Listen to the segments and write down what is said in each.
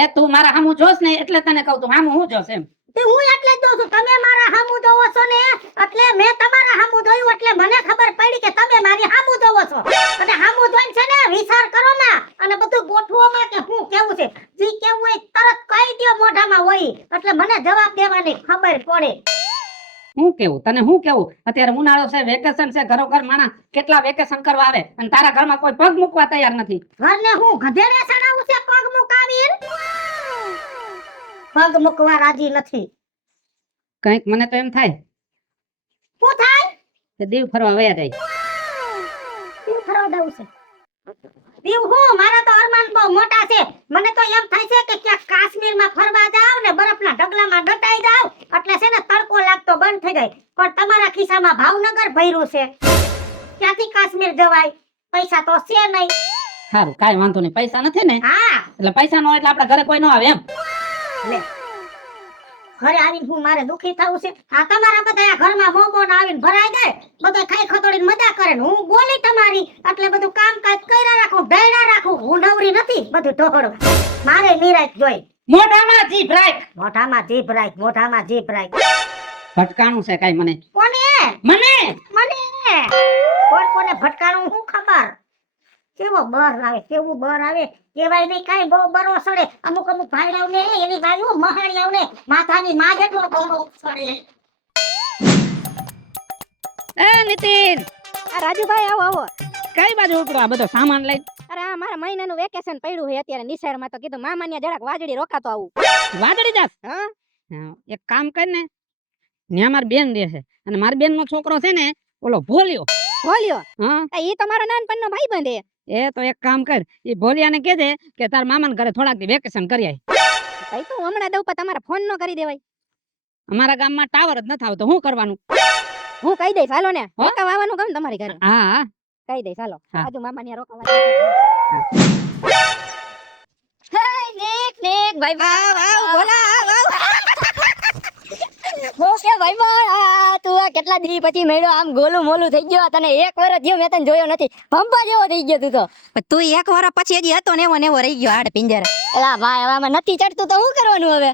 એ તું મારા હામું જોસ ને એટલે તને કહું તું હામું હું જોસ એમ. તે હું એટલે જ જોઉં છું, તમે મારા હામું જોવો છો ને એટલે મેં તમારા હામું જોયું એટલે મને ખબર પડી કે તમે મારી હામું જોવો છો. અને હામું જોઈને છે ને વિચાર કરો માં અને બધું ગોઠવોમાં કે હું કેવું છે. જી કેવું હોય તરત કહી દ્યો મોઢામાં હોય એટલે મને જવાબ દેવાની ખબર પડે. હું કેવું તને હું કેવું અત્યારે ઉનાળો છે, વેકેશન છે, ઘરો ઘર માણા કેટલા વેકેશન કરવા આવે અને તારા ઘરમાં કોઈ પગ મૂકવા તૈયાર નથી. ઘરને હું ગધેડે સડાવું છે પગ મુકાવીન? પગ મૂકવા રાજી નથી. કંઈક મને તો એમ થાય શું થાય? કે દીવ ફરવા વયા જાય. દીવ ફરવા દઉં છે. દીવ હું મારા તો અરમાન બહુ મોટા છે. મને તો એમ થાય છે કે ક્યાંક કાશ્મીરમાં ફરવા જાવ ને બરફના ઢગલામાં દટાઈ જાવ એટલે છે ને તડકો લાગતો બંધ થઈ જાય. પણ તમારા ખિસ્સામાં ભાવનગર ભર્યું છે, ક્યાંથી કાશ્મીર જવાય? પૈસા તો છે નહીં. સારું કાઈ વાંધો નહીં, પૈસા નથી ને હા એટલે પૈસા નો એટલે આપણા ઘરે કોઈ ન આવે એમ. લે ઘરે આવીને હું મારે દુખી થવું છે? આ તમારા બધા ઘરમાં મોમો આવીને ભરાઈ જાય, બધા ખાઈ ખતોડીને મજા કરે ને હું બોલી તમારી એટલે બધું કામકાજ કર્યા રાખું, ઢળ્યા રાખું. હું નવરી નથી બધું ઢોળવા. મારે નિરાત જોઈ. મોઢામાં જીભ રાખ. મોઢામાં જીભ રાખ, મોઢામાં જીભ રાખ. ભટકાણું છે કાઈ મને? કોને? મને કોને ભટકાણું હું ખબર? કેવો બર આવે, કેવું બર આવે કેવાય નહીં કાઈ. બહુ બરો સડે અમુક અમુક ભાઈડાવ ને એની બાજુ મહાણિયાવ ને માથાની માં જેટલો બરો સડે. એ નીતિન, આ રાજુભાઈ આવો આવો. કઈ બાજુ ઉપડો આ બધો સામાન લઈ? અરે આ મારા મહિનાનું વેકેશન પડ્યું છે અત્યારે નિશાળમાં, તો કીધું મામાની જરાક વાજડી રોકાતો આવું. વાદળી જાસ? હા એક કામ કર ને, ન્યા મારી બેન રહે છે અને મારી બેન નો છોકરો છે ને ઓલો ભોલ્યો. બોલ્યો? હા ઈ તો મારો નાનપણનો ભાઈબંધ છે. એ તો એક કામ કર, એ ભોલિયાને કહેજે કે તાર મામાના ઘરે થોડાક દી વેકેશન કરી આય. ભાઈ તો હમણાં દઉં પણ તમારે ફોન ન કરી દેવાય. અમારા ગામમાં ટાવર જ નથી આવતો, શું કરવાનું? હું કહી દઈશ હાલો ને, રોકાવા આવવાનું ગમ તમારી ઘરે. હા હા કહી દઈશ હાલો. હા. આજુ મામાની રોકાવા. હે નેક ભાઈ આવ બોલા આવ. હો કે ભાઈ તું આ કેટલા દી પછી મળ્યો, આમ ગોલું મોલું થઈ ગયો. તને એક વર્ષ થયો મેં તને જોયો નથી, ભંપા જેવો થઈ ગયો તું તો. તું એક વર્ષ પછી હજી હતો ને એવો રહી ગયો હાડ પિંજર. એલા ભાઈ હવે આમાં નથી ચડતું તો શું કરવાનું હવે?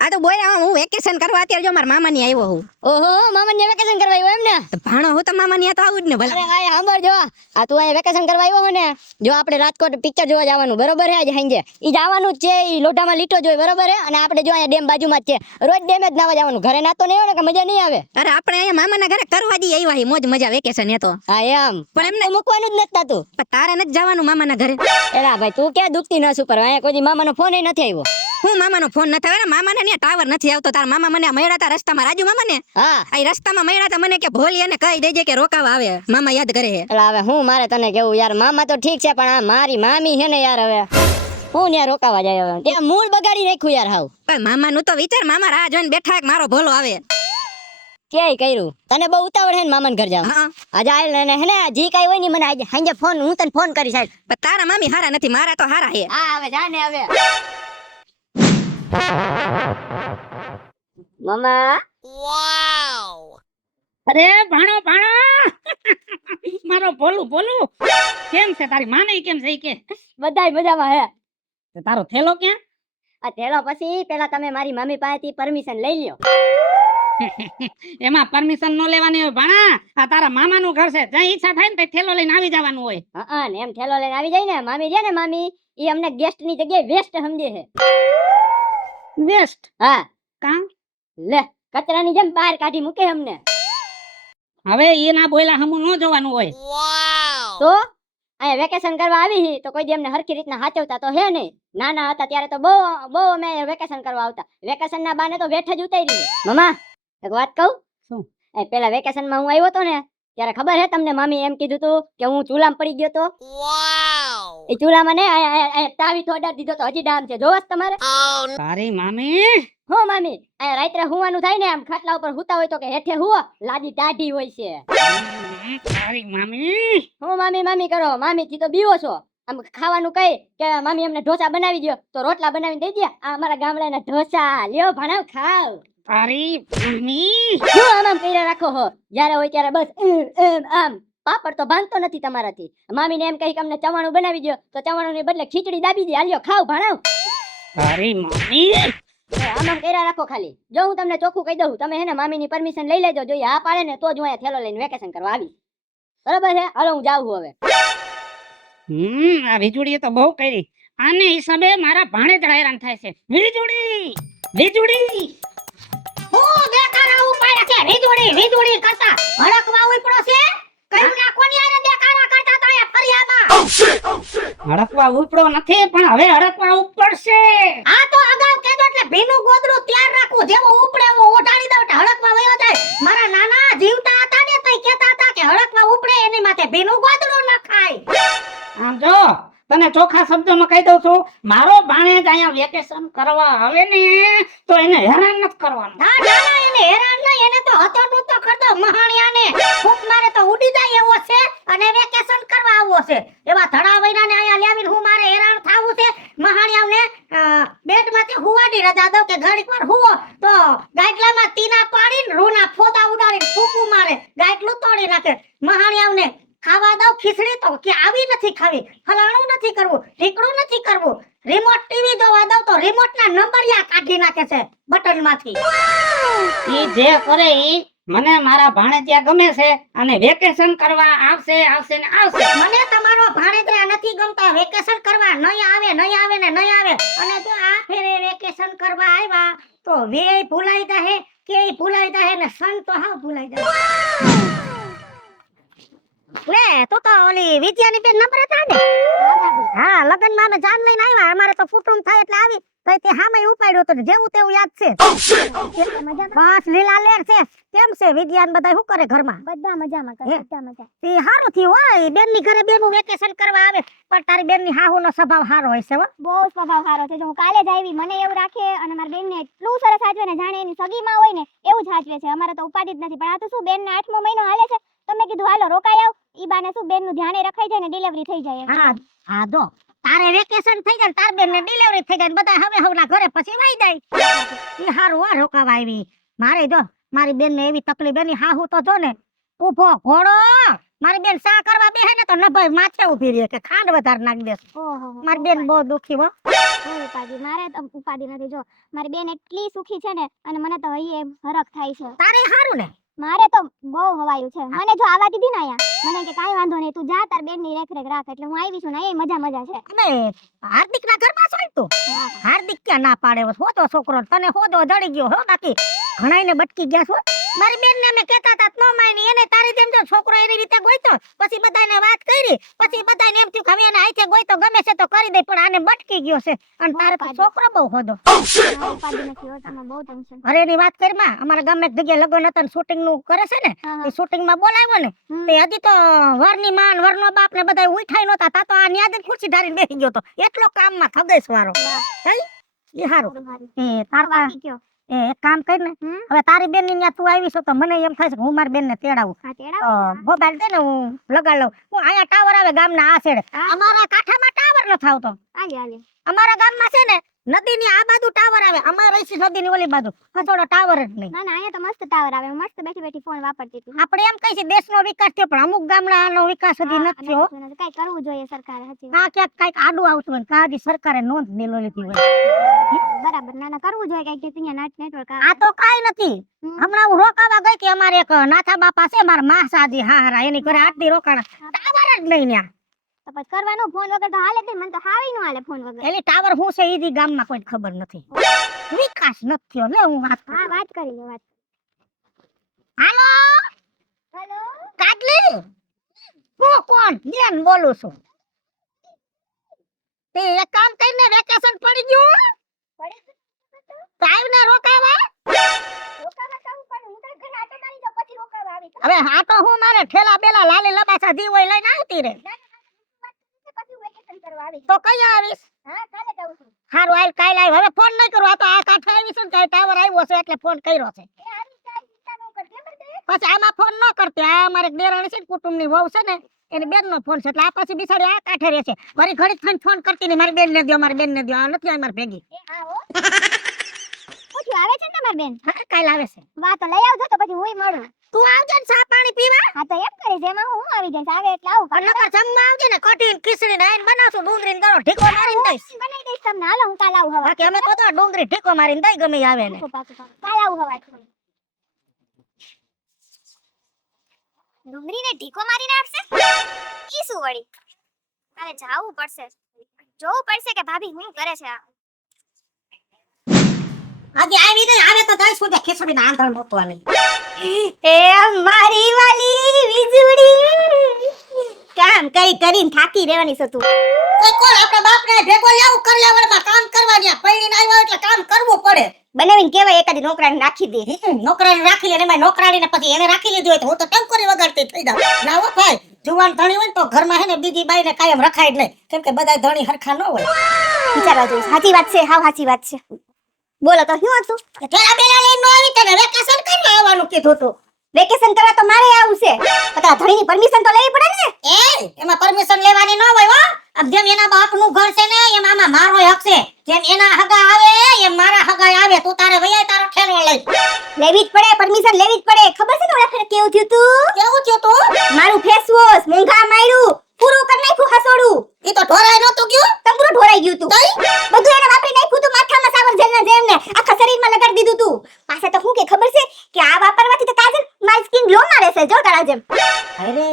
આ તો બોલ્યા હું વેકેશન કરવા અત્યારે જો મારા મામાની આવ્યો હું. ઓહો મામાને વેકેશન કરવા આવ્યો એમ ને? તો ભાણો હું તો મામાની તો આવું જ ને ભલા. અરે ભાઈ સાંભળજો, આ તું અહીંયા વેકેશન કરવા આવ્યો હો ને, જો આપણે રાજકોટ પિક્ચર જોવા જવાનું બરોબર હે આજે સાંજે. ઈ જવાનું જ છે, ઈ લોઢામાં લીટો જોઈ બરોબર હે. અને આપણે જો અહીંયા ડેમ બાજુમાં જ છે, રોજ ડેમે જ નાવા જવાનું. ઘરે નાતો નહીં આવે ને કે મજા નહીં આવે. અરે આપણે અહીંયા મામાના ઘરે કરવા દી આવ્યા મોજ મજા વેકેશન એ તો. હા એમ પણ એમને મૂકવાનું જ નથી થતું. પણ તારે નથી જવાનું મામાના ઘરે. એલા ભાઈ તું ક્યાં દુખતી નસ ઉપર? અહીંયા કોઈ મામાનો ફોન નથી આવ્યો. હું મામાનો ફોન નથી આવ્યો, મામાને ત્યાં ટાવર નથી આવતો. તાર મામા મને મળ્યા હતા રસ્તામાં, રાજુ મામા ને. હા આ રસ્તામાં મળ્યા હતા મને કે ભોલી અને કહી દેજે કે રોકાવા આવે, મામા યાદ કરે છે. એલા હવે હું મારે તને કેવું યાર, મામા તો ઠીક છે પણ આ મારી મામી છે ને યાર, હવે હું ત્યાં રોકાવા જાય હવે. ત્યાં મૂળ બગાડી નાખ્યું યાર હાવ. પણ મામાનું તો વિચાર, મામા રાહ જોઈને બેઠા મારો ભોલો આવે. ક્યાંય કર્યું? તને બહુ ઉતાવળ હે ને મામાને ઘર જાવ? હા આજે આય ને હે ને જી કઈ હોય ને મને આજે હાંજે ફોન હું તને ફોન કરી સાહેબ. પણ તારા મામી હારા નથી, મારા તો હારા છે. હા હવે જા ને હવે. મામા અરે ભાણો મારો ભોલું કેમ છે? તારી માને કેમ છે? કે બધાય મજામાં હે. તે તારો થેલો ક્યાં? આ થેલો પછી પેલા તમે મારી મમ્મી પાસેથી પરમિશન લઈ લ્યો. એમાં પરમિશન નો લેવાની હોય ભાણા. આ તારા મામાનું ઘર છે, જ્યાં ઈચ્છા થાય ને ત્યાં થેલો લઈને આવી જવાનું હોય. હા ને એમ થેલો લઈને આવી જાય ને. મામી છે ને મામી ઈ અમને ગેસ્ટ ની જગ્યાએ વેસ્ટ સમજે છે. વેસ્ટ? હા કાં લે કચરાની જેમ બહાર કાઢી મૂકે અમને. હવે એ ના બોલ્યા હમું ન જોવાનું હોય. તો અહીંયા વેકેશન કરવા આવી હી તો કોઈ દી અમને હરખી રીતના સાચવતા તો હે નહીં. નાના હતા ત્યારે તો બહુ અમે વેકેશન કરવા આવતા. વેકેશન ના બાને તો વેઠ જ ઉતારી. મમ્મા એક વાત કહું? શું? એ પેલા વેકેશન માં હું આવ્યો તો ને ત્યારે ખબર હે તમને મામી એમ કીધું તું કે હું ચૂલામાં પડી ગયો તો? એ ચૂલામાં ને તાવી થોડાર દીધો તો હજી ડામ છે, જોવસ તમારે? તારી મામી હો મામી અહીંયા રાત્રે હુવાનું થાય ને આમ ખાટલા ઉપર હુતા હોય તો કે હેઠે હુવો, લાદી ટાઢી હોય છે. તારી મામી હું મામી કરો, મામી થી તો બીવો છો. આમ ખાવાનું કઈ કે મામી અમને ઢોસા બનાવી દો તો રોટલા બનાવીને દઈ દે. આ અમારા ગામડાના ઢોસા લ્યો ભણાવ ખાવ. તારી મમ્મી શું આમ કર્યા રાખો હો? જ્યારે હોય ત્યારે બસ આમ. પાપડ તો બાંધતો નથી તમારાથી. મામીને એમ કહી કે અમને ચવાણું બનાવી દો તો ચવાણું ને બદલે ખીચડી દાબી દે. હાલ્યો ખાવ ભણાવ. તારી મમ્મી આમાં કર્યા રાખો ખાલી. જો હું તમને ચોખ્ખું કહી દઉં, તમે હે ને મામીની પરમિશન લઈ લેજો. જો ઈ હા પાડે ને તો જ હું અહીંયા થેલો લઈને વેકેશન કરવા આવી. બરાબર છે? હાલો હું જાઉં છું હવે. આ વીજળીએ તો બહુ કરી. આને હિસાબે મારા ભાણેજ હેરાન થાય છે. વીજળી વીજળી હું દેખાડા ઉપાડે છે વીજળી વીજળી કરતા હડકવા ઉપડો છે કયું ના કોની આરે દેખાડા કરતા તો એ ફરિયામાં હડકવા ઉપડો નથી પણ હવે હડકવા ઉપડશે. આ તો અગાઉ કહેતો એટલે ભીનું ગોદડું તૈયાર રાખું જેવો ઉપડે એવો ઓઢાડી દઉં એટલે હડકવા વયો જાય. મારા નાના જીવતા હતા ને તઈ કહેતા હતા કે હડકવા ઉપડે એની માથે ભીનું ગોદડું ન ખાય. આમ જો તને ચોખ્ખા શબ્દોમાં કહી દઉં છું, મારો ભાણેજ અહીંયા વેકેશન કરવા આવે ને તો એને હેરાન નથી કરવાનું. ના ના એને હેરાન નહીં, એને તો હતો નહોતો કરતો મહાણિયાને ફૂંક મારે તો ઉડી જાય એવો છે અને વેકેશન કરવા આવવો છે. એવા ધડા વૈરાને અહીંયા લાવીને હું મારે હેરાન થાવું છે. મહાણિયાને બેડમાંથી હુવાડી રજા દઉં કે ઘડીક વાર હુવો તો ગાટલામાં તીના પાડીને રૂના ફોદા ઉડાડીને ફૂંકું મારે ગાટલું તોડી નાખે. મહાણિયાને ખાવા દઉં ખીચડી તો કે આવી નથી ખાવી, ફલાણું નથી કરવું, ઢીકણું નથી કરવું. રિમોટ ટીવી જોવા દઉં તો રિમોટના નંબરિયા કાઢી નાખે છે બટનમાંથી. ઈ જે કરે ઈ મને મારા ભાણેજિયા ગમે છે અને વેકેશન કરવા આવશે આવશે ને આવશે. મને તમારો ભાણેજરા નથી ગમતા. વેકેશન કરવા નહીં આવે ને નહીં આવે. અને જો આ ફેરે વેકેશન કરવા આવ્યા તો વેય ભૂલાઈ જાહે, કેય ભૂલાઈ જાહે ને સન તો હાવ ભૂલાઈ જાહે. લે તું તો ઓલી વિદ્યાની બેન નંબર હતા ને? હા, લગનમાં અમે જાન લઈને આવ્યા. અમારે તો કુટુંબ થાય એટલે આવી તો તે હામે ઉપાડ્યો તો જેવું તેવું યાદ છે. બસ લીલા લેર છે. કેમ છે વિદ્યાન બધા શું કરે ઘરમાં? બધા મજામાં કરે, બધા મજા. તે હારું થયું હોય બેન ની ઘરે બેનું વેકેશન કરવા આવે. પણ તારી બેન ની હાહુ નો સ્વભાવ સારો હોય છે હો. બહુ સ્વભાવ સારો છે. જો હું કાલે જ આવી, મને એવું રાખે અને મારી બેનને એટલું સરસ સાચવે ને જાણે એની સગીમાં હોય ને એવું જ સાચવે છે. અમારે તો ઉપાધિ જ નથી. પણ આ તો શું બેન ના 8મો મહિનો હાલે છે, તમે કીધું હાલો રોકાઈ આવ, ઈ બાને શું બેન નું ધ્યાને રખાઈ જાય ને ડિલિવરી થઈ જાય. હા હા, જો તારે વેકેશન થઈ જાય તાર બેન ને ડિલિવરી થઈ જાય બધા હવે હવના ઘરે પછી વઈ જાય. ઈ હારું આ રોકાવા આવી. મારે જો મારી બેન ને એવી તકલીફ, એની હાહુ તો જો ને ઊભો ઘોડો. મારી બેન સા કરવા બેહે ને તો નભાઈ માથે ઊભી રહે કે ખાંડ વધારે નાખી દે. ઓહો, મારી બેન બહુ દુખી હો. ઉપાધિ મારે તો ઉપાધિ નથી. જો મારી બેન એટલી સુખી છે ને અને મને તો હૈયે હરખ થાય છે. તારે હારું ને? મારે તો બહુ હવાયું છે. મને જો આવા દીધી ને અહીંયા મને કે કાઈ વાંધો નહીં, તું જા તાર બેન ની રેખ રાખ. એટલે હું આવી છું ને એ મજા છે. અને હાર્દિક ના ઘરમાં છો તું? હાર્દિક ક્યાં ના પાડે હોતો છોકરો, તને હોદો જડી ગયો હો. બાકી ઘણાઈને બટકી ગયા છો. મારી બેન ને અમે કહેતા હતા નો માની, એને તારી જેમ જો છોકરો એની રીતે ગોઈતો પછી બધાને વાત કરી પછી બધાને એમ થયું કે હવે એને આઈથે ગોઈતો ગમે છે તો કરી દે, પણ આને બટકી ગયો છે અને તારે તો છોકરો બહુ હોદો. ઉપાધિ નથી હો, તમે બહુ ટેન્શન. અરે એની વાત કરી માં, અમારા ગામમાં એક જગ્યાએ લગ્ન હતા ને શૂટિંગ નું કરે છે ને, એ શૂટિંગ માં બોલાવ્યો ને તે હજી તો વરની માન વરનો બાપ ને બધા ઉઠાઈ નહોતા તા તો આ ન્યાદ જ ખુરશી ધારીને બેસી ગયો તો. એટલો કામમાં ખગેશ વાળો. એ હારું એ તારવા કયો એક કામ કર ને, હવે તારી બેન ની તું આવી છો તો મને એમ થાય છે કે હું મારી બેન ને તેડાવું. આ તેડા મોબાઈલ દે ને હું લગાડ લઉં. હું અહીંયા ટાવર આવે ગામના આ છેડે. અમારા કાંઠામાં ટાવર ન થાવતો. આલે અમારા ગામમાં છે ને નદીની આ બાજુ ટાવર આવે, અમારે રહી છે નદીની ઓલી બાજુ થોડો ટાવર જ નહીં. ના ના અહીંયા તો મસ્ત ટાવર આવે. હું મસ્ત બેઠી ફોન વાપરતી હતી. આપણે એમ કહી છે દેશનો વિકાસ થયો પણ અમુક ગામડાનો વિકાસ હજી નથી થયો. કઈ કરવું જોઈએ સરકારે. સાચી આ ક્યાંક કઈક આડું આવતું હોય કા હજી સરકારે નોંધ ન લીધી હોય. બરાબર. ના ના કરવું જોઈએ કઈક અહીંયા નેટવર્ક આ તો કાઈ નથી. હમણાં હું રોકાવા ગઈ કે અમારે એક નાથા બાપા છે મારા માસાજી હારા, એની ઘરે આટલી રોકાણા ટાવર જ નહીં ન્યા. તો પછી કરવાનું ફોન વગર તો હાલે જ નહીં. મને તો હાવી નો હાલે ફોન વગર. એલી ટાવર હું છે ઈ ગામમાં કોઈ ખબર નથી. વિકાસ નથી થયો લે. હું વાત હા વાત કરી લે વાત. હાલો હેલો કાજલી, હું કોણ બેન બોલું છું. તે એક કામ કરીને વેકેશન પડી ગયું સાહેબ ને રોકાવા. રોકાવા કામ પણ હું તો ઘરે આટો મારી જાઉં પછી રોકાવા આવી. હવે આ તો હું મારે ઠેલા બેલા લાલી લબાસા જી હોય લઈને આવતી રે. પછી વેકેશન કરવા આવી. તો કઈ આવીશ? હા કાલે જાઉં છું. હારું હાલ કાલ આવ. હવે ફોન નહીં કરું, આ તો આ કાંઠે આવીશ ને ટાવર આવ્યો છે એટલે ફોન કર્યો છે. એ આવી કાઈ ચિંતા ન કર. કેમ છે? પછી આમાં ફોન ન કરતી. આ અમારે દેરાણી છે ને કુટુંબની વહુ છે ને એની બેન નો ફોન છે એટલે આ પછી બિસાડી આ કાંઠે રહે છે. મારી ઘડી થઈને ફોન કરતી નહીં મારી બેન ને દો, મારી બેન ને દો. આ નથી આ મારી ભેગી. એ હા હો. પૂછ્યું આવે છે ને તમારી બેન? હા કાલ આવે છે. વાહ તો લઈ આવજો તો પછી હુંય મળું. તું આવજે ને ચા પાણી પીવા. હા તો એમ કરીશ એમાં હું આવી જઈશ આવે એટલે આવું અને નકર જમવા આવજે ને કઢી ને ખીચડી ને આઈને બનાવશું ડુંગળી ને ગળો ઢીકો મારીને દઈશ. બનાવી દઈશ તમને હાલો હું કાલ આવું હવે બાકી અમે તો ડુંગળી ઢીકો મારીને દઈ ગમે ઈ આવે ને. કાલ આવું હવે ડુંગળીને ઢીકો મારીને આપશે ઈ શું વળી હવે જાવું પડશે જોવું પડશે કે ભાભી શું કરે છે આ આજે આવી ને આવે તો દઈશ હું ખીચડી ને આંધણ મૂકવાની. એ મારી વાલી વીજળી કામ કરી કરીને થાકી રહેવાની છે તું. કોઈ કોણ આપણા બાપને ભેગો લાવું કર્યાવરમાં કામ કરવાની પૈણીને આવ્યો એટલે કામ કરવું પડે. બનાવીને કેવાય એકાદી નોકરાને રાખી દે. નોકરાણી રાખી લે ને એમાં નોકરાણીને પછી એને રાખી લીધી હોય તો હું તો ટંકોરી વગાડતી થઈ જાઉં. ના હો ભાઈ જુવાન ધણી હોય ને તો ઘરમાં હે ને બીજી બાઈને કાયમ રખાય જ નહીં કેમ કે બધા ધણી હરખા ન હોય. વિચારવા જોઈએ સાચી વાત છે હાવ સાચી વાત છે. બોલો તો શું હતું? પેલા બેલા લઈને નો આવી તને વેકેશન કરવા આવવાનું કીધું તું. વેકેશન કરવા તો મારે આવું છે તો ધણીની પરમિશન તો લેવી પડે ને. એ એમાં પરમિશન લેવાની ન હોય હો. આમ જેમ એના બાપનું ઘર છે ને એમ આમાં મારો હક છે. જેમ એના હગા આવે એમ મારા હગા આવે. તું તારે વૈયા તારો ઠેલો લઈ લેવી જ પડે પરમિશન લેવી જ પડે. ખબર છે ને ઓલા ફેરે કેવું થયું તું? કેવું થયું તું? મારું ફેસ વોશ મોંઘા માર્યું પૂરું કરી નાખ્યું હસોડું. ઈ તો ઢોરાય નતું ગયું. તમરું ઢોરાઈ ગયું તું. બધું એને વાપરી નાખ્યું તું માથામાં સાવર જેલના જેમ ને આખા શરીરમાં લગાડી દીધું તું. પાછા તો હું કે ખબર છે કે આ વાપરવાથી તો કાજલ મારી સ્કિન ગ્લો મારે છે જો તારા જેમ. અરે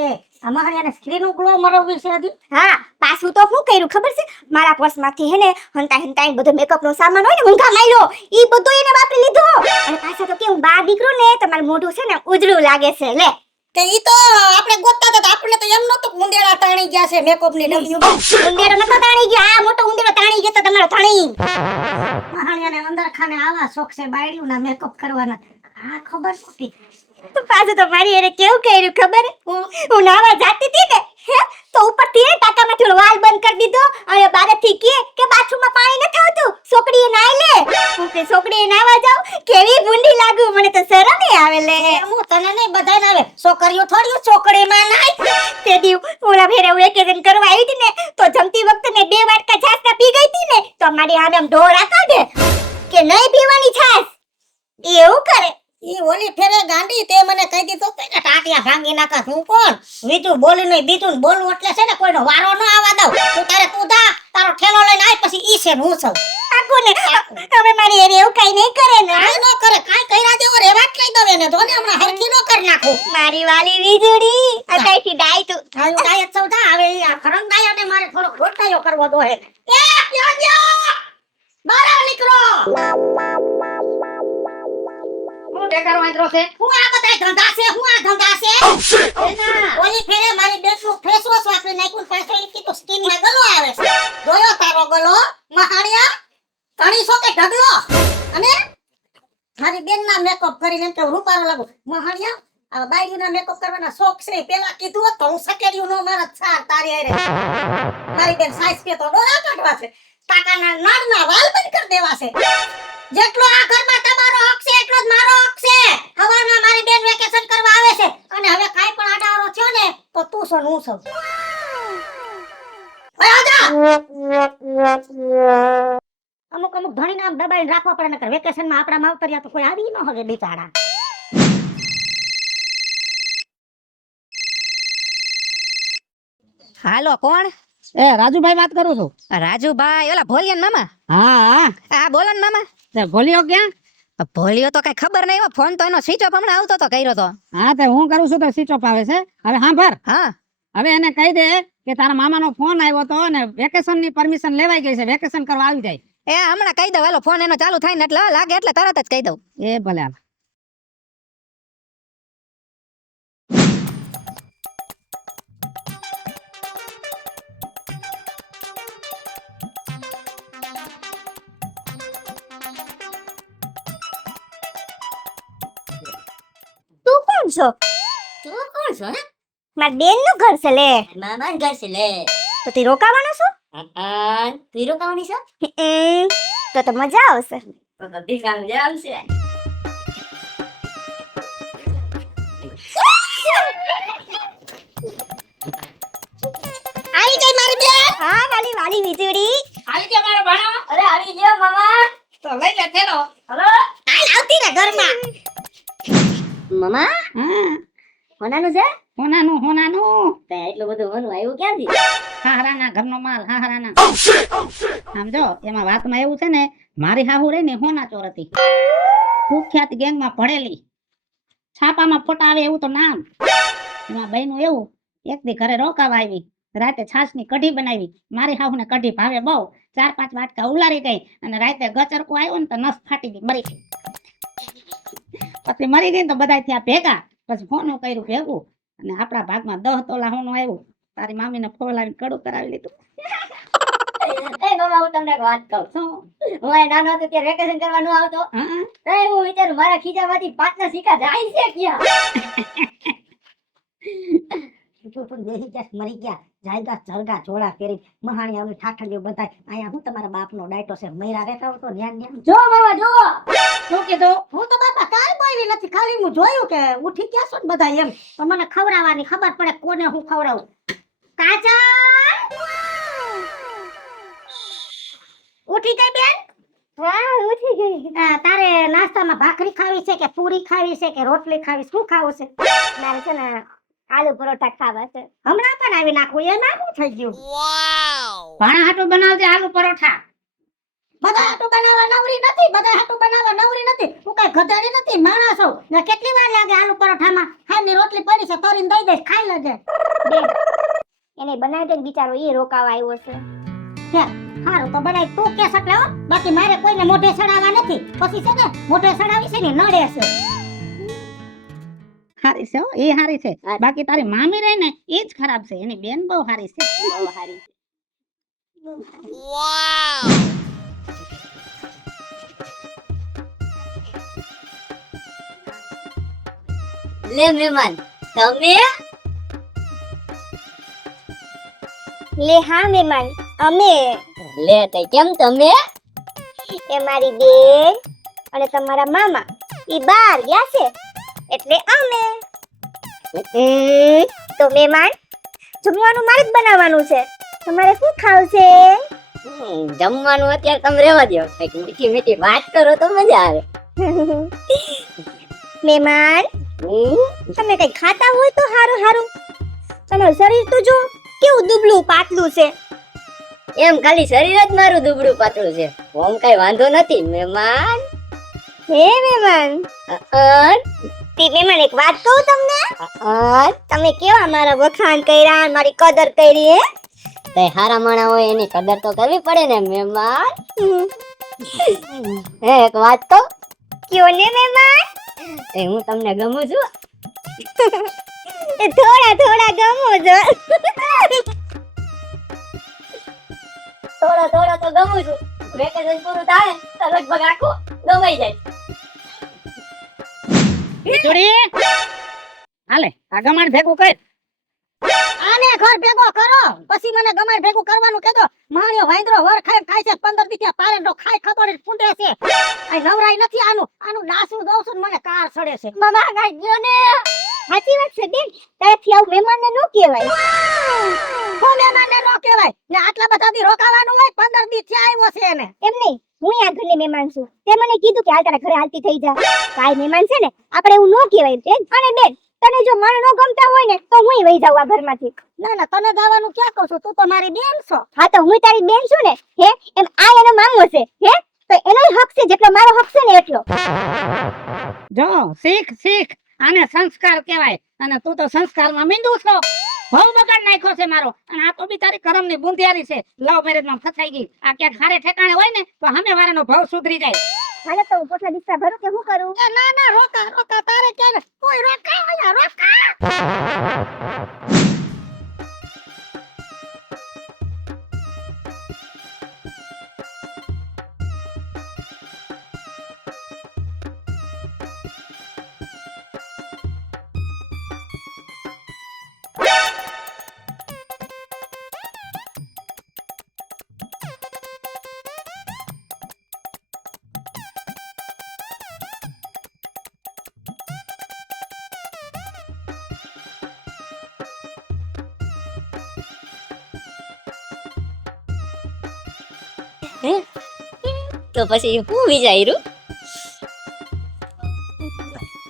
અમારે એને સ્ક્રીન ગ્લો મરવવી છે હજી. હા પાછું તો હું કર્યું ખબર છે મારા પર્સમાંથી હે ને હંતા બધો મેકઅપનો સામાન હોય ને મોંઘા માર્યો ઈ બધું એને વાપરી લીધો. અને પાછા તો કેવું બા દીકરો ને તમારું મોઢું છે ને ઉજળું લાગે છે લે. તે ઈ તો આપણે ગોતતા હતા આપણે તો એમ નતું મુંદેડા તાણી ગયા છે મેકઅપ ની નવી. ઉંદેડો નતો તાણી ગયો આ મોટો ઉંદેડો તાણી ગયો તો તમારો તાણી. મહાણિયાને અંદર ખાને આવા શોખ છે બાયડીયું ના મેકઅપ કરવાના. આ ખબર નહોતી. પાછું તો મારી એને કેવું કર્યું ખબર હું નાવા જાતી હતી ને હે, તો ઉપરથી એ ટાંકામાંથી ઓલો વાલ બંધ કરી દીધો અને બારેથી કે બાથરૂમમાં પાણી નથી આવતું સોકડીએ નાઈ લે. હું કે સોકડીએ નાવા જાઉં કેવી ભૂંડી લાગુ મને તો શરમ આવે લે. હું તને નહીં બધાને આવે છોકરીઓ થોડી ચોકડીમાં નાય. તે દી ઓલા ફેરે વેકેશન કરવા આવી હતી ને તો જમતી વખતે ને 2 વાટકા છાસના પી ગઈ હતી ને તો મારી આમ એમ ઢોળા કાઢે કે નહીં પીવાની છાસ એવું કરે. ઈ ઓલી ફેરે ગાંડી તે મને કહી દીધું કે ટાટિયા ભાંગી નાખા. હું કોણ બીજું બોલી નહીં બીજું બોલવું એટલે છે ને કોઈનો વારો ન આવવા દઉં. તું જા તારો ઠેલો લઈને આય પછી ઈ છે ને હું છું. આકુ ને હવે મારી એને એવું કઈ નહીં કરે ને. કાંઈ ન કરે કાંઈ કર્યા જેવો રેવા જ લઈ દઉં એને જો ને હમણાં હરખી ન કરી નાખું. મારી વાલી વીજળી આ કઈથી ડાય તું. આયું ડાયટ સૌ જા હવે ઈ આ ખરંગ ડાયટે મારે થોડો રોટાયો કરવો દો હે. એ યાદિયા બાર નીકળો. હું ટેકારો આંતરો છે હું આ બધાય ધંધા છે હું આ ધંધા છે. ઓલી ફેરે મારી બેસનું ફેસ વોશ વાપરી નાખ્યું પાછો ઈ કીધું સ્કિન માં ગલો આવે છે. જોયો તારો ગલો મહાણિયા ધણી છો કે ઢગલો. અને મારી બેનના મેકઅપ કરીને એમ કે રૂપારો લાગુ. મહાણિયા આ બાઈના મેકઅપ કરવાના શોખ છે પેલા કીધું હોત તો હું સકેડ્યું નો મારા છાર તારી હારે. મારી બેન સાઈઝ પે તો ડોળા કાઢવા છે કાકાના નાડના વાલ બંધ કરી દેવા છે. જેટલો આ ઘરમાં તમારો હક છે એટલો જ મારો હક છે. હવારમાં મારી બેન વેકેશન કરવા આવે છે અને હવે કાઈ પણ આડાવરો થયો ને તો તું છો ને હું છું. ઓય આજા અમુક ધણી નામ દબાઈને રાખવા પડે નકર વેકેશનમાં આપણા માવતરિયા તો કોઈ આવી ન હગે બિચારા. હાલો કોણ? એ રાજુભાઈ વાત કરું છું. રાજુભાઈ ઓલા ભોલિયા મામા. હા હા બોલો ને મામા. તે ભોલિયો ક્યાં? ભોલિયો તો કઈ ખબર નહીં ફોન તો એનો સ્વિચ ઓફ હમણાં આવતો તો કર્યો તો. હા તે હું કરું છું તો સ્વિચ ઓફ આવે છે. હવે સાંભળ હા હવે એને કહી દે કે તારા મામાનો ફોન આવ્યો તો ને વેકેશન ની પરમિશન લેવાઈ ગઈ છે વેકેશન કરવા આવી જાય. એ હમણાં કહી દઉં હાલો ફોન એનો ચાલુ થાય ને એટલે લાગે એટલે તરત જ કહી દઉં. એ ભલે હાલ. તું કોણ છો? તું કોણ છો હે? મારા બેન નું ઘર છે લે. મામાન ઘર છે લે. તો તી રોકાવાનો છો? તું રોકાવાની છે? તો મજા આવશે. તો દીકરા મજા આવશે. આવી ગઈ મારી બેન. હા વાલી વાલી વીજળી. આવી ગયા મારો ભાણો. અરે આવી ગયો મામા. તો લઈ લે થેલો. હલો હાલ આવતી રે ઘરમાં. મમા હા હોનાનું છે હોનાનું હોનાનું તે એટલું બધું હોનું આવ્યું ક્યાંથી હાહરાના ઘરનો માલ હાહરાના આમ જો એમાં વાતમાં એવું છે ને મારી હાહુ રહી ને હોના ચોર હતી કુખ્યાત ગેંગમાં ભણેલી છાપામાં ફોટા આવે એવું તો નામ એમાં બહેનું એવું એક દી ઘરે રોકાવા આવી રાતે છાશની કઢી બનાવી મારી હાહુને કઢી ભાવે બહુ 4-5 વાટકા ઉલારી ગઈ અને રાતે ગચરકો આવ્યો ને તો નસ ફાટી ગઈ મરી ગઈ. પછી મરી ગઈ ને તો બધા થયા ભેગા પછી હોનું કર્યું ભેગું અને આપણા ભાગમાં 10 તોલા હોનું આવ્યું તારી મામીને ફોલાવીને કડું કરાવી લીધું. એ મમા હું તમને એક વાત કહું શું? હું અહીં નાનો હતો ત્યારે વેકેશન કરવા ન આવતો હા? તો હું વિચારું મારા ખીચામાંથી 5 સિક્કા જાય છે ક્યાં બેસી ગયા મરી ગયા જાયગા જરગા જોડા ફેરી મહાણી આવી ઠાઠડીઓ બધાય અહીંયા હું તમારા બાપનો ડાયટો છે મૈરા રહેતા હો તો ન્યાન ન્યાન જો મમા જો શું કીધું? હું તો બાપા કાંઈ બોલી નથી ખાલી હું જોયું કે ઉઠી ગયા છો ને બધા એમ તો મને ખવડાવવાની ખબર પડે કોને હું ખવડાવું કાચા ઉઠી ગઈ બેન હા ઉઠી ગઈ તારે નાસ્તામાં ભાખરી ખાવી છે કે પૂરી ખાવી છે કે રોટલી ખાવી શું ખાવું છે મારે છે ને આલુ પરોઠા ખાવા છે હમણાં પણ આવી નાખું એમાં શું થઈ ગયું ભાણા હાટું બનાવજે આલુ પરોઠા. બધા હાટું બનાવવા નવરી નથી બધા હાટું બનાવવા નવરી નથી હું કઈ ગધેડી નથી માણસ છું ને કેટલી વાર લાગે આલુ પરોઠામાં ખાઈને રોટલી પડી છે તોરીને દઈ દઈશ ખાઈ લેજે બેન એને બનાવી દે ને બિચારો એ રોકાવા આવ્યો છે હારું તો બનાય તું કે શકલે હો બાકી મારે કોઈને મોઢે સડાવવા નથી પછી છે ને મોઢે સડાવી છે ને નડે છે હારી છે હો એ હારી છે બાકી તારી મામી રહી ને એ જ ખરાબ છે એની બેન બહુ હારી છે. બહુ હારી લે મહેમાન તમે લે હા મહેમાન અમે લે તે કેમ તમે એ મારી બેન અને તમારા મામા ઈ બહાર ગયા છે એટલે અમે તો મહેમાન જમવાનું મારે જ બનાવવાનું છે તમારે શું ખાવશે જમવાનું અત્યારે તમે રહેવા દો કઈક મીઠી મીઠી વાત કરો તો મજા આવે મહેમાન તમે કઈ ખાતા હોય તો હારું હારું તમારું શરીર તો જો કેવું દુબળું પાતળું છે એમ ખાલી શરીર જ મારું દુબળું પાતળું છે ઓમ કઈ વાંધો નથી મહેમાન હે મહેમાન તે મહેમાન એક વાત કહું તમને તમે કેવા મારા વખાણ કર્યા મારી કદર કરી હે તે હારા માણા હોય એની કદર તો કરવી પડે ને મહેમાન હે એક વાત તો કયો ને મહેમાન એ હું તમને ગમું છું એ થોડા થોડા ગમો છો થોડો થોડો તો ગમું છું વેકેશન પૂરું થાય તો લગભગ આખું ગમાઈ જાય જોડી હાલે આ ગમાણ ભેગું કર. આને ઘર ભેગો કરો પછી મને ગમાય ભેગું કરવાનું કેજો માણ્યો વાંદરો વર ખાય છે 15 દી ત્યાં પારેડો ખાય ખતોડી ફૂંડે છે આ નવરાઈ નથી આનું નાસું દઉં છું ને મને કાર સડે છે મામા ગાઈ ગયો ને સાચી વાત છે બેન તારાથી આવું મહેમાનને ન કહેવાય હું મહેમાનને નો કહેવાય ને આટલા બધા દી રોકાવાનું હોય 15 દી થયા આવ્યો છે એને એમ નહીં હું આ ઘરની મહેમાન છું તે મને કીધું કે હાલ તારા ઘરે હાલતી થઈ જા કાઈ મહેમાન છે ને આપણે એવું ન કહેવાય બેન અને બેન તને જો મન ન ગમતા હોય ને તો હું વહી જાઉં આ ઘરમાંથી ના ના તને જવાનું ક્યાં કહું છું તું તો મારી બેન છો હા તો હું તારી બેન છું ને હે એમ આ એનો મામો છે હે તો એનો હક છે જેટલો મારો હક છે ને એટલો જો શીખ શીખ આને સંસ્કાર કહેવાય અને તું તો સંસ્કારમાં મીંડું છો બહુ બગાડ નાખ્યો છે મારો અને આ તો બિચારી કરમની બુંધિયારી છે લવ મેરેજમાં ફસાઈ ગઈ આ ક્યાંક હારે ઠેકાણે હોય ને તો સામે વાળાનો ભાવ સુધરી જાય. હાલે તો હું પોટલા દિસ્તા ભરું કે હું કરું એ ના ના રોકા તારે ક્યાં કોઈ રોકા અહીંયા રોકા તો પછી હું વિચાર્યું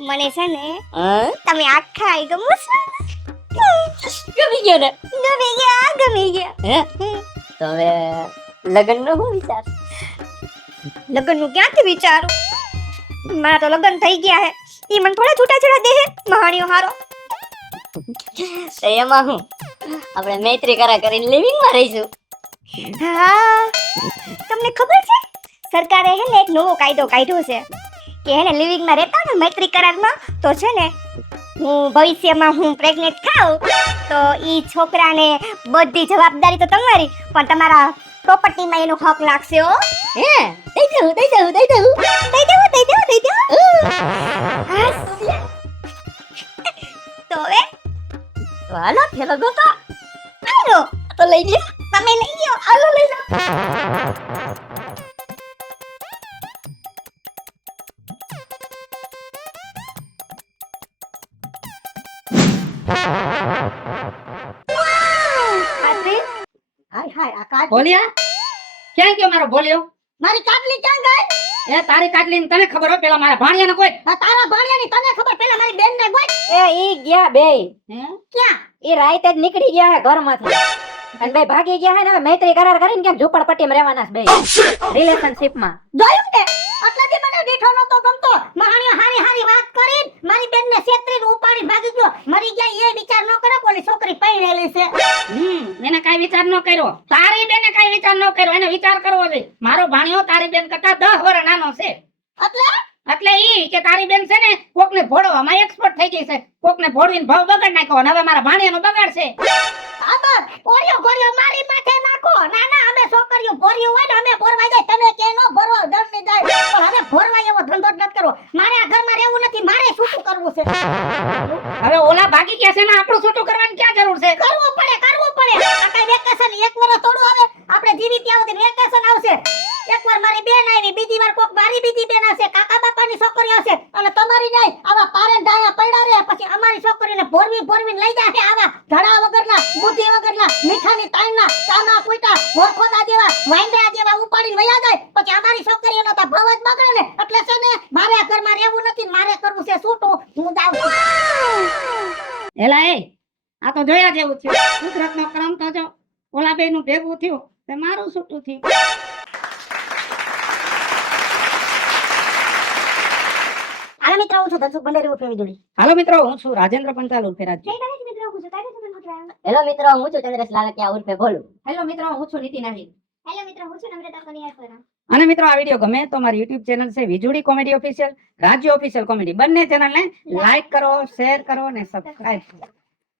મને છે ને હા તમે આખા આઈ ગમો છો ગમી ગયો ને ગમી ગયા હે તો હવે લગ્નનો શું વિચાર લગ્નનું ક્યાંથી વિચારું મારા તો લગ્ન થઈ ગયા હે ઈ મને થોડા છૂટાછેડા દે હે મહાણીઓ હારો તો એમાં હું આપણે મૈત્રી કરા કરીને લિવિંગમાં રહીશું હા તમને ખબર છે સરકારે હે ને એક નવો કાયદો કાઢ્યો છે કે હે ને લિવિંગમાં રહેતા ને મૈત્રી કરારમાં તો છે ને હું ભવિષ્યમાં હું પ્રેગ્નેન્ટ થાઉં તો ઈ છોકરાને બધી જવાબદારી તો તમારી પણ તમારા પ્રોપર્ટીમાં એનો હક લાગશે હો હે દઈ દઉં દઈ દેવું તો હવે તો હાલો થેલો ગોતો આલો તો લઈ લે તમે લઈ લો આલો લઈ લો હાય હાય આ કાટ ભોલિયા ક્યાં ગયો મારો ભોલિયો મારી કાટલી ક્યાં ગઈ એ તારી કાટલી ને તને ખબર હોય પેલા મારા ભાણિયાને કોઈ આ તારા ભાણિયાની તને ખબર પેલા મારી બેન ને ગોઈ એ ઈ ગયા બે હે ક્યાં ઈ રાતે જ નીકળી ગયા હે ઘરમાંથી અને બે ભાગી ગયા હે ને હવે મૈત્રી કરાર કરીને કેમ ઝૂંપડપટ્ટીમાં રહેવાના છે બે રિલેશનશિપમાં જોયું ને એટલાથી મને દીઠો નતો ગમતો મહાણીઓ હારી હારી વાત કરીને મારી બેન ને છેતરીને ઉપાડી ભાગી ગયો મરી ગયા એ વિચાર ન કર્યો કોની છોકરી પૈણેલી છે એને કાઈ વિચાર ન કર્યો તારી બેને કાઈ વિચાર ન કર્યો એને વિચાર કરવો જોઈએ મારો ભાણિયો તારી બેન કરતા 10 વર્ષ નાનો છે એટલે ઈ કે તારી બેન છે ને કોકને ભોળવામાં એક્સપર્ટ થઈ ગઈ છે કોકને ભોળવીને ભાવ બગાડ નાખ્યો અને હવે મારા ભાણિયાનો બગાડ છે આબર ઓરિયો ગોરિયો મારી માથે નાખો ના ના અમે છોકરીઓ ભોર્યું હોય ને અમે ભોરવાઈ જાય તમે કે નો ભરો દમ ની જાય પણ હવે ભોરવાય એવો ધંધો જ નથી કરવો મારે આ ઘરમાં રહેવું નથી મારે શું કરવું છે હવે ઓલા ભાગી ગયા છે ને આપણું છૂટું કરવાની ક્યાં જરૂર છે કરવું પડે આ કઈ વેકેશન એક વર્ષ થોડું આવે આપણે જીવી ત્યાં સુધી વેકેશન આવશે એકવાર મારી બેન આવી બીજી વાર કોક મારી બીજી બેન આવશે કાકા બાપાની છોકરી આવશે અને તમારી નહીં આવા પારે ડાયા પડ્યા રહે પછી અમારી છોકરીને ભોરવીને લઈ જાય આવા ધડા વગરના બુદ્ધિ વગરના મીઠાની તાઈના કાના કુઈટા ભોરખોદા જેવા વાંદરા જેવા ઉપાડીને વયા જાય પછી અમારી છોકરીઓનો તો ભવ જ બગડે ને એટલે છે ને મારે આ ઘરમાં રહેવું નથી મારે કરવું છે છૂટું હું જાઉં છું એલા એ આ તો જોયા જેવું થયું કુદરતનો ક્રમ તો જો ઓલા બેનું ભેગું થયું તે મારું છૂટું થયું હાલો મિત્રો હું છું ધનસુખ ભંડેરી ઉર્ફે વીજળી હાલો મિત્રો હું છું રાજેન્દ્ર પંચાલ ઉર્ફે રાજ મિત્રો હું છું કાયદેસર મોકલાયો હેલો મિત્રો હું છું ચંદ્રેશ લાલકિયા ઉર્ફે ભોલું હેલો મિત્રો હું છું નીતિ નાહી હેલો મિત્રો હું છું નમ્રતા કનિયાર અને મિત્રો આ વિડીયો ગમે તો મારી YouTube ચેનલ છે વીજળી કોમેડી ઓફિશિયલ રાજ્ય ઓફિશિયલ કોમેડી બંને ચેનલને લાઈક કરો શેર કરો અને સબસ્ક્રાઇબ કરો